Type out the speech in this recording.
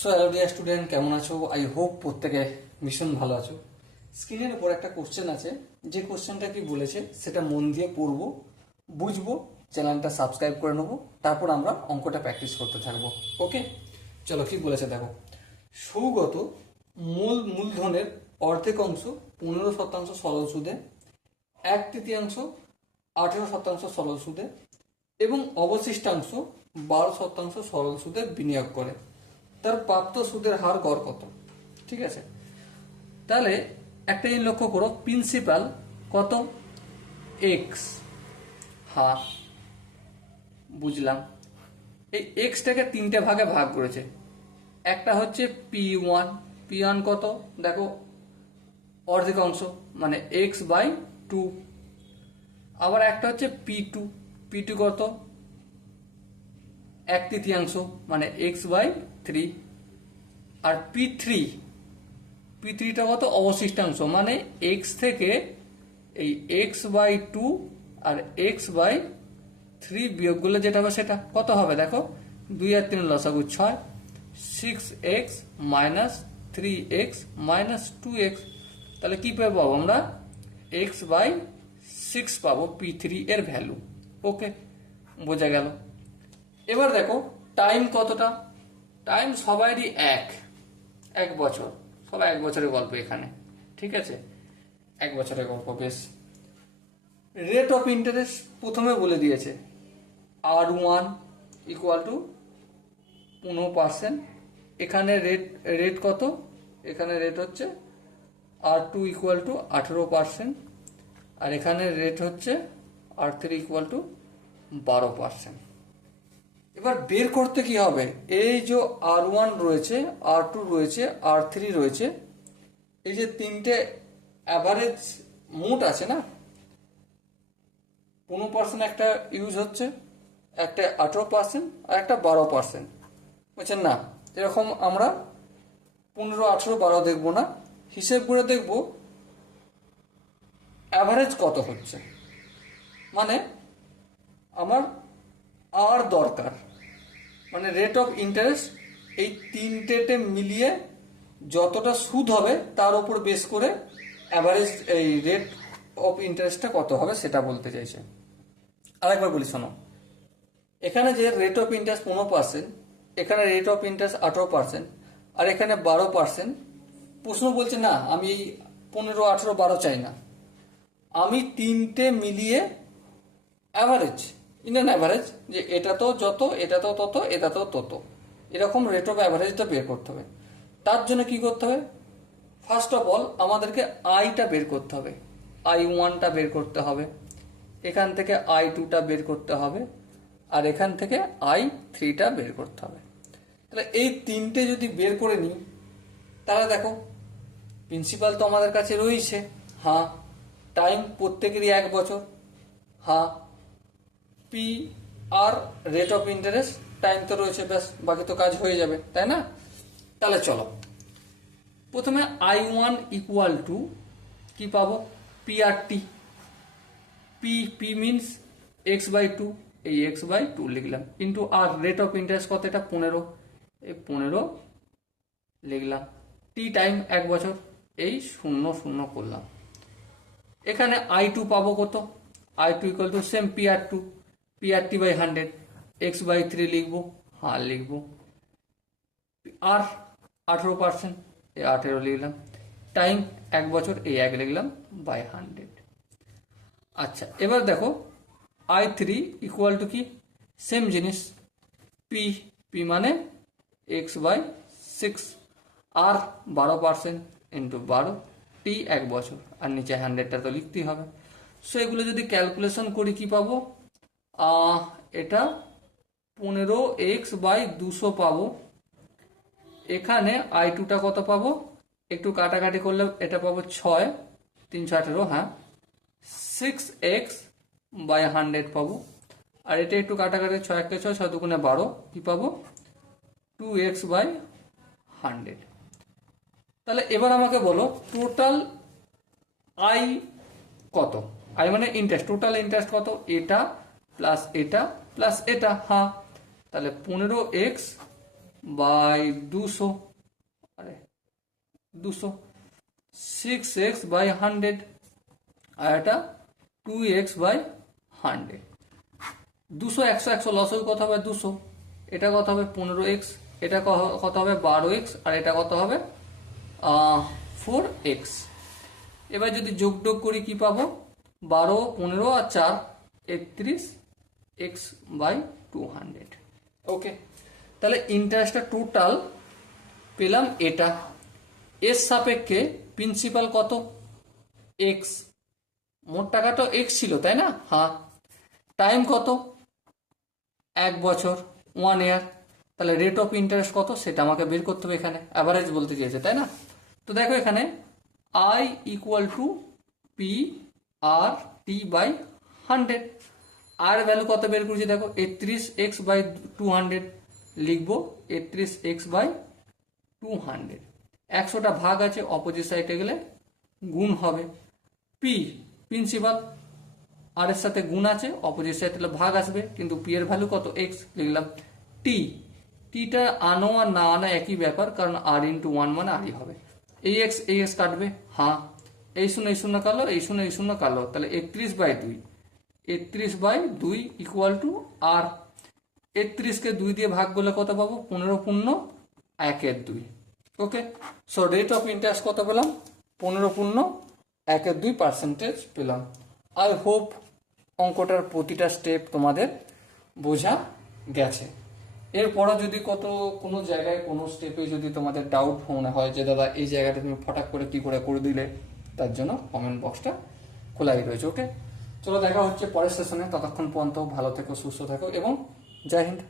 So hello dear student, কেমন আছো? I hope প্রত্যেকে ভীষণ ভালো আছো। স্ক্রিনের উপর একটা কোশ্চেন আছে, যে কোশ্চেনটা কি বলেছে সেটা মন দিয়ে পড়বো, বুঝবো, চ্যানেলটা সাবস্ক্রাইব করে নেবো, তারপর আমরা অঙ্কটা প্র্যাকটিস করতে থাকবো। ওকে, চলো কি বলেছে দেখো। সৌগত মূলধনের অর্ধেক অংশ 15% সরল সুদে, 1/3 18% সরল সুদে এবং অবশিষ্টাংশ 12% সরল সুদে বিনিয়োগ করে। তার প্রাপ্ত সুদের হার গড় কত? ঠিক আছে, তাহলে একটা জিনিস লক্ষ্য করো, প্রিন্সিপাল কত? এক্স। হ্যাঁ, বুঝলাম। এই এক্সটাকে তিনটে ভাগে ভাগ করেছে। একটা হচ্ছে P1, P1 কত দেখো, অর্ধেক অংশ মানে x/2। আবার একটা হচ্ছে P2, P2 কত, 1/3 মানে x/3। আর P3টা কত, অবশিষ্টাংশ মানে x থেকে এই x/2 আর x/3 বিয়োগ করলে যেটা হবে সেটা কত হবে দেখো, 2 আর 3 লসাগু 6, 6x minus 3x minus 2x। তাহলে কি পাবো আমরা? x/6 পাবো P3 এর ভ্যালু। ওকে, বোঝা গেল। এবার দেখো টাইম কতটা। টাইম সবারই এক বছর, সবাই 1 বছরের গল্প এখানে। ঠিক আছে, 1 বছরের গল্প। বেশ, রেট অফ ইন্টারেস্ট প্রথমে বলে দিয়েছে, R1 ইকুয়াল টু 15%। এখানে রেট কত? এখানে রেট হচ্ছে R2 ইকুয়াল টু 18%। আর এখানে রেট হচ্ছে R3 ইকুয়াল টু 12%। এবার বের করতে কি হবে, এই যে R1 রয়েছে, R2 রয়েছে, R3 রয়েছে, এই যে তিনটে অ্যাভারেজ মোট আছে না, 15% একটা ইউজ হচ্ছে, একটা 18% আর একটা 12%। বুঝছেন না? এরকম আমরা 15, 18, 12 দেখবো না, হিসেব করে দেখবো অ্যাভারেজ কত হচ্ছে। মানে আমার আর দরকার, মানে রেট অফ ইন্টারেস্ট এই তিনটেতে মিলিয়ে যতটা সুদ হবে তার উপর বেস করে অ্যাভারেজ এই রেট অফ ইন্টারেস্টটা কত হবে সেটা বলতে চাইছে। আরেকবার বলি শোনো, এখানে যে রেট অফ ইন্টারেস্ট 15%, এখানে রেট অফ ইন্টারেস্ট 18%, আর এখানে 12%। প্রশ্ন বলছে না আমি এই 15, 18, 12 চাই না, আমি তিনটে মিলিয়ে অ্যাভারেজ, ইন্ডিয়ান অ্যাভারেজ, যে এটা তো যত, এটা তো তত, এটা তো তত, এরকম রেট অফ অ্যাভারেজটা বের করতে হবে। তার জন্য কি করতে হবে, ফার্স্ট অফ অল আমাদেরকে আইটা বের করতে হবে, I1টা বের করতে হবে, এখান থেকে I2টা বের করতে হবে, আর এখান থেকে I3টা বের করতে হবে। তাহলে এই তিনটে যদি বের করে নিই, তাহলে দেখো প্রিন্সিপাল তো আমাদের কাছে রয়েছে। হ্যাঁ, টাইম প্রত্যেকেরই 1 বছর। হ্যাঁ, P R rate of interest, time তো রয়েছে, ব্যাস বাকি তো কাজ হয়ে যাবে, তাই না? তাহলে চলো প্রথমে I1 ইকুয়াল টু কি পাবো, PRT। পি মিনস x/2, এই x/2 লিখলাম, into R rate of interest কত, এটা 15, এই 15 লিখলাম। টি টাইম 1 বছর, এই 0 0 করলাম। এখানে I2 পাবো কত, I2 equal to same PRT/100, x/3 লিখবো। হ্যাঁ লিখবো। আর 18%, এই 18 লিখলাম। টাইম 1 বছর, এই 1 লিখলাম বাই 100। আচ্ছা, এবার দেখো I3 ইকুয়াল টু কি, সেম জিনিস, পি মানে x/6, আর 12% ইন্টু 12, টি 1 বছর, আর নিচে 100টা তো লিখতেই হবে। সো এগুলো যদি ক্যালকুলেশন করি কি পাবো, এটা 15x/200 পাবো। এখানে I2টা কত পাবো, একটু কাটাকাটি করলে এটা পাবো 6, 318, হ্যাঁ 6x/100 পাবো। আর এটা একটু কাটাকাটি, 6 1 6, 6 2 12, কি পাবো 2x/100। তাহলে এবার আমাকে বলো টোটাল আই কত, আই মানে ইন্টারেস্ট, টোটাল ইন্টারেস্ট কত, এটা প্লাস এটা প্লাস এটা। হ্যাঁ, তাহলে 15x বাই 200, আরে 200, 6x বাই 100, আর এটা 2x বাই 100। 200 100 100 লস হবে, কত হবে 200, এটা কত হবে 15x, এটা কত হবে 12x, আর এটা কত হবে 4x। এবার যদি যোগ করি কি পাবো, 12 15 আর 4 31x বাই 200। ওকে, তাহলে ইন্টারেস্টটা টোটাল পেলাম এটা। এর সাপেক্ষে প্রিন্সিপাল কত, এক্স, মোট টাকা তো এক্স ছিল তাই না, হ্যাঁ। টাইম কত, 1 বছর, 1 ইয়ার। তাহলে রেট অফ ইন্টারেস্ট কত সেটা আমাকে বের করতে হবে, এখানে অ্যাভারেজ বলতে চেয়েছে তাই না। তো দেখো এখানে I equal to P R T by 100। আর ভ্যালু কত বের করেছি দেখো, 31x বাই 200 লিখবো, 31x বাই 200। 100টা ভাগ আছে, অপোজিট সাইডে গেলে গুণ হবে। পি প্রিন্সিপাল, আর এর সাথে গুণ আছে, অপোজিট সাইডে ভাগ আসবে, কিন্তু পি এর ভ্যালু কত, এক্স লিখলাম। টি, টিটা আনো আর না আনা একই ব্যাপার, কারণ আর ইন্টু 1 মানে আরই হবে। এই এক্স কাটবে, হ্যাঁ। এই শূন্য কালো, এই শূন্য কালো, তাহলে 31 বাই 2, 31 বাই 2 ইকুয়াল টু আর। 31কে 2 দিয়ে ভাগ করলে কত পাবো, 15 পূর্ণ 1/2। ওকে, সো রেট অফ ইন্টারেস্ট কত পেলাম, 15 পূর্ণ 1/2% পেলাম। আই হোপ অঙ্কটার প্রতিটা স্টেপ তোমাদের বোঝা গেছে। এরপরও যদি কোনো জায়গায় কোনো স্টেপে যদি তোমাদের ডাউট মনে হয় যে দাদা এই জায়গাটা তুমি ফটাক করে কি করে দিলে, তার জন্য কমেন্ট বক্সটা খোলাই রয়েছে। ওকে, চলো দেখা হচ্ছে পরের সেশনে, ততক্ষণ পর্যন্ত ভালো থেকো, সুস্থ থাকো এবং জয় হিন্দ।